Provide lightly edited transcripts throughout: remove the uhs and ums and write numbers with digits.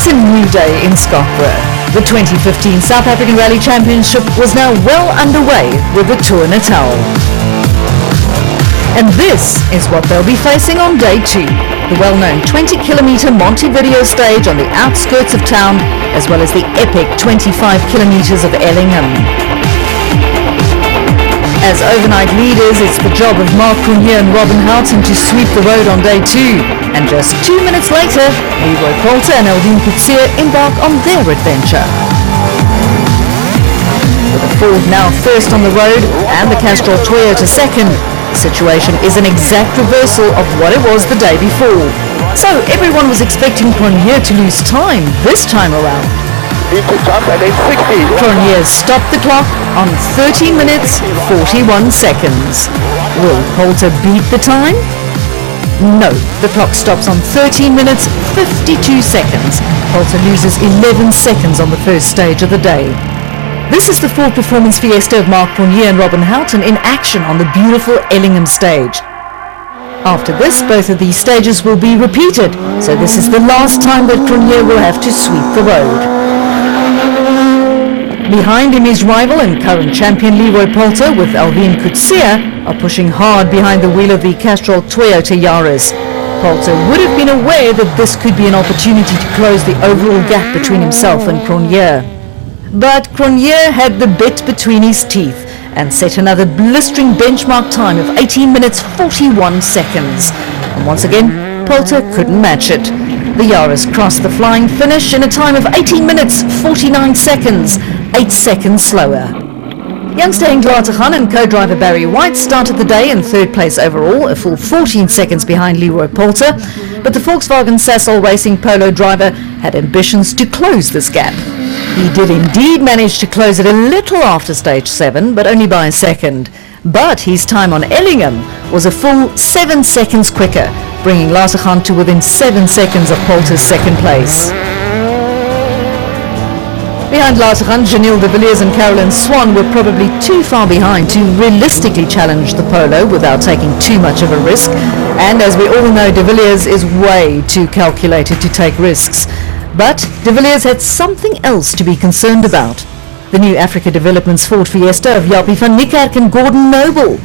It's a new day in Scotland. The 2015 South African Rally Championship was now well underway with the Tour Natal. And this is what they'll be facing on day 2. The well-known 20-kilometre Montevideo stage on the outskirts of town, as well as the epic 25 kilometres of Ellingham. As overnight leaders, it's the job of Mark Cronje and Robin Houghton to sweep the road on day 2. And just 2 minutes later, Leroy Poulter and Alvin Coetzee embark on their adventure. With the Ford now first on the road and the Castrol Toyota second, the situation is an exact reversal of what it was the day before. So everyone was expecting Cronje to lose time this time around. Cronje stopped the clock on 13 minutes 41 seconds. Will Poulter beat the time? No, the clock stops on 13 minutes 52 seconds. Poulter loses 11 seconds on the first stage of the day. This is the Ford Performance Fiesta of Mark Cronje and Robin Houghton in action on the beautiful Ellingham stage. After this, both of these stages will be repeated, so this is the last time that Cronje will have to sweep the road. Behind him, his rival and current champion Leroy Poulter with Alvin Coetzee are pushing hard behind the wheel of the Castrol Toyota Yaris. Poulter would have been aware that this could be an opportunity to close the overall gap between himself and Cronje. But Cronje had the bit between his teeth and set another blistering benchmark time of 18 minutes 41 seconds. And once again, Poulter couldn't match it. The Yaris crossed the flying finish in a time of 18 minutes 49 seconds, 8 seconds slower. Youngster Henk Latergan and co-driver Barry White started the day in third place overall, a full 14 seconds behind Leroy Poulter. But the Volkswagen Sasol Racing Polo driver had ambitions to close this gap. He did indeed manage to close it a little after stage 7, but only by a second. But his time on Ellingham was a full 7 seconds quicker, bringing Latergan to within 7 seconds of Poulter's second place. Behind Latergan, Janelle de Villiers and Caroline Swan were probably too far behind to realistically challenge the Polo without taking too much of a risk. And as we all know, de Villiers is way too calculated to take risks. But de Villiers had something else to be concerned about. The new Africa Developments Ford Fiesta of Japie van Niekerk and Gordon Noble.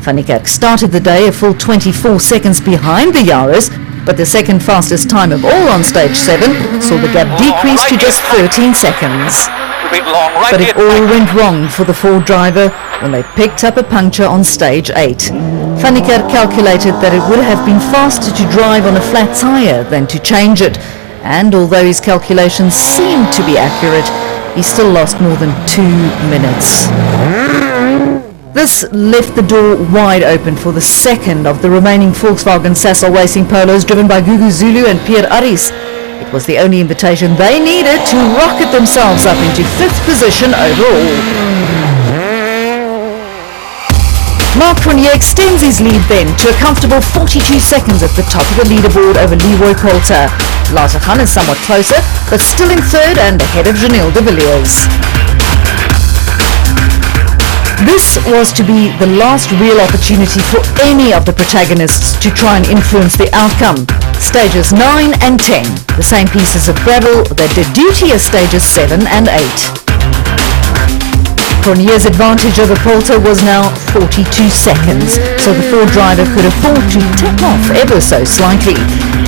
Van Niekerk started the day a full 24 seconds behind the Yaris, but the second fastest time of all on stage 7 saw the gap decrease to just 13 seconds. But it all went wrong for the Ford driver when they picked up a puncture on stage 8. Van Niekerk calculated that it would have been faster to drive on a flat tyre than to change it. And although his calculations seemed to be accurate, he still lost more than 2 minutes. This left the door wide open for the second of the remaining Volkswagen Sasol Racing Polos driven by Gugu Zulu and Pierre Aris. It was the only invitation they needed to rocket themselves up into 5th position overall. Mark Cronje extends his lead then to a comfortable 42 seconds at the top of the leaderboard over Leroy Poulter. Latergan is somewhat closer, but still in third and ahead of Janelle de Villiers. This was to be the last real opportunity for any of the protagonists to try and influence the outcome. Stages 9 and 10, the same pieces of gravel that did duty as stages 7 and 8. Cronje's advantage over Poulter was now 42 seconds, so the Ford driver could afford to tap off ever so slightly.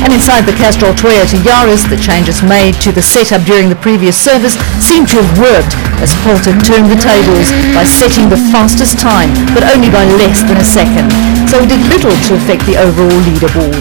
And inside the Castrol Toyota Yaris, the changes made to the setup during the previous service seemed to have worked as Poulter turned the tables by setting the fastest time, but only by less than a second, so it did little to affect the overall leaderboard.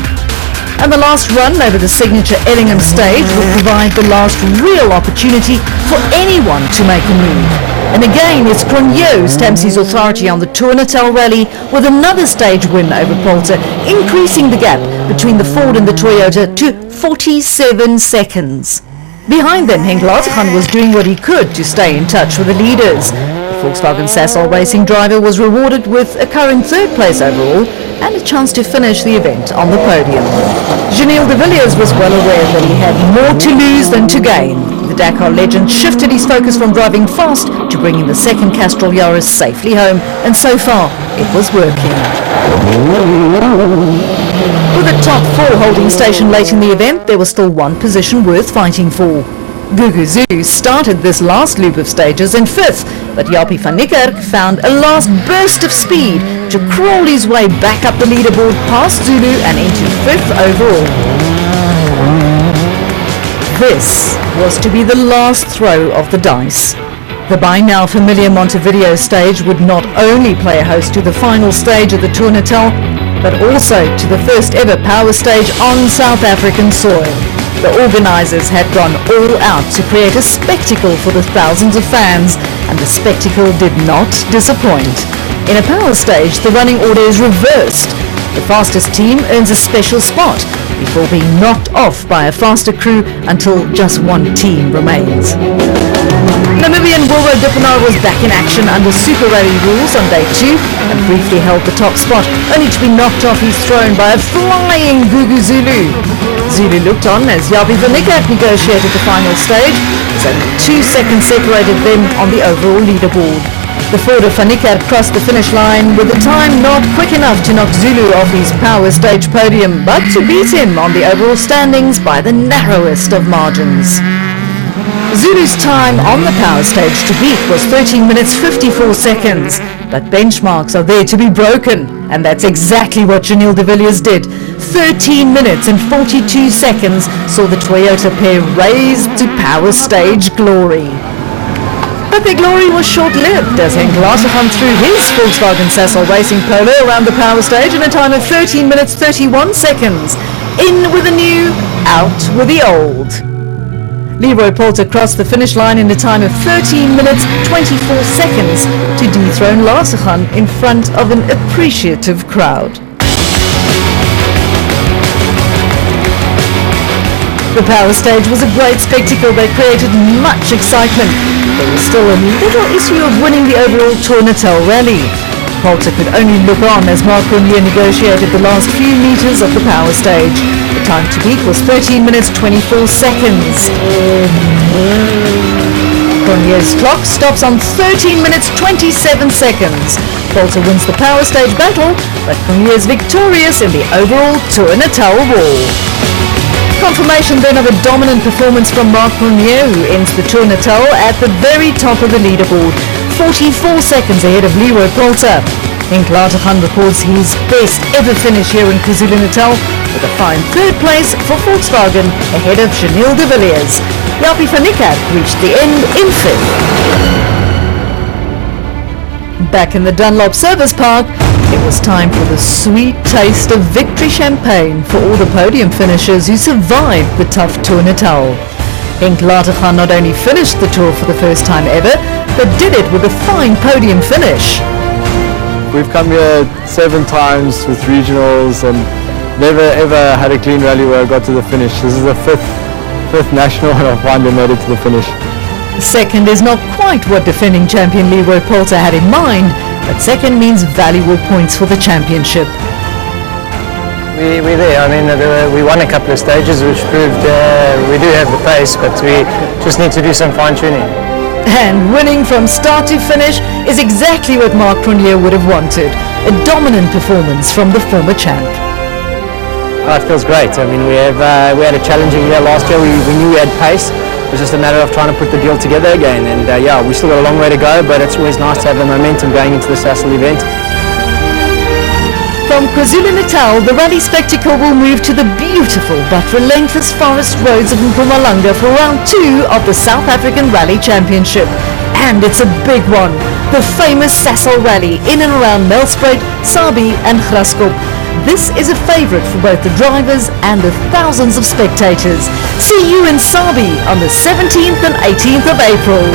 And the last run over the signature Ellingham stage will provide the last real opportunity for anyone to make a move. And again, it's Cronje who stamps his authority on the Tour Natal rally with another stage win over Poulter, increasing the gap between the Ford and the Toyota to 47 seconds. Behind them, Henk Latergan was doing what he could to stay in touch with the leaders. The Volkswagen Sasol Racing driver was rewarded with a current third place overall and a chance to finish the event on the podium. Janelle de Villiers was well aware that he had more to lose than to gain. The Dakar legend shifted his focus from driving fast to bringing the second Castrol Yaris safely home, and so far it was working. With the top 4 holding station late in the event, there was still one position worth fighting for. Guguzulu started this last loop of stages in 5th, but Jaapie van Niekerk found a last burst of speed to crawl his way back up the leaderboard past Zulu and into 5th overall. This was to be the last throw of the dice. The by now familiar Montevideo stage would not only play host to the final stage of the Tour Natal, but also to the first ever power stage on South African soil. The organisers had gone all out to create a spectacle for the thousands of fans, and the spectacle did not disappoint. In a power stage, the running order is reversed. The fastest team earns a special spot before being knocked off by a faster crew until just one team remains. Namibian Wilwo Dippenaar was back in action under Super Rally rules on day 2 and briefly held the top spot, only to be knocked off his throne by a flying Guguzulu. Zulu looked on as Jaapie van Niekerk negotiated the final stage, as only 2 seconds separated them on the overall leaderboard. The Forder van Niekerk crossed the finish line with a time not quick enough to knock Zulu off his power stage podium, but to beat him on the overall standings by the narrowest of margins. Zulu's time on the power stage to beat was 13 minutes 54 seconds, but benchmarks are there to be broken, and that's exactly what Janelle de Villiers did. 13 minutes and 42 seconds saw the Toyota pair raised to power stage glory. But their glory was short-lived as Henk Latergan threw his Volkswagen Sassel Racing Polo around the power stage in a time of 13 minutes 31 seconds. In with the new, out with the old. Leroy Poulter crossed the finish line in a time of 13 minutes 24 seconds to dethrone Latergan in front of an appreciative crowd. The power stage was a great spectacle that created much excitement. There was still a little issue of winning the overall Tour Natal rally. Poulter could only look on as Marc Renier negotiated the last few metres of the power stage. The time to beat was 13 minutes 24 seconds. Renier's clock stops on 13 minutes 27 seconds. Poulter wins the power stage battle, but Renier is victorious in the overall Tour Natal war. Confirmation then of a dominant performance from Marc Renier, who ends the Tour Natal at the very top of the leaderboard, 44 seconds ahead of Leroy Poulter. Henk Latergan records his best ever finish here in KwaZulu-Natal with a fine 3rd place for Volkswagen ahead of Janelle de Villiers. Jaapie van Niekerk reached the end in 5th. Back in the Dunlop Service Park, it was time for the sweet taste of victory champagne for all the podium finishers who survived the tough Tour Natal. Henk Latergan not only finished the Tour for the first time ever, but did it with a fine podium finish. We've come here 7 times with regionals and never ever had a clean rally where I got to the finish. This is the fifth national and I finally made it to the finish. Second is not quite what defending champion Leroy Poulter had in mind, but second means valuable points for the championship. We're there. I mean, we won a couple of stages, which proved we do have the pace, but we just need to do some fine-tuning. And winning from start to finish is exactly what Marc Renier would have wanted. A dominant performance from the former champ. Oh, it feels great. I mean, we had a challenging year last year. We knew we had pace. It was just a matter of trying to put the deal together again. And yeah, we still got a long way to go, but it's always nice to have the momentum going into the Sassel event. From KwaZulu-Natal, the rally spectacle will move to the beautiful but relentless forest roads of Mpumalanga for round 2 of the South African Rally Championship. And it's a big one, the famous Sassel Rally in and around Nelspruit, Sabi and Graskop. This is a favourite for both the drivers and the thousands of spectators. See you in Sabi on the 17th and 18th of April.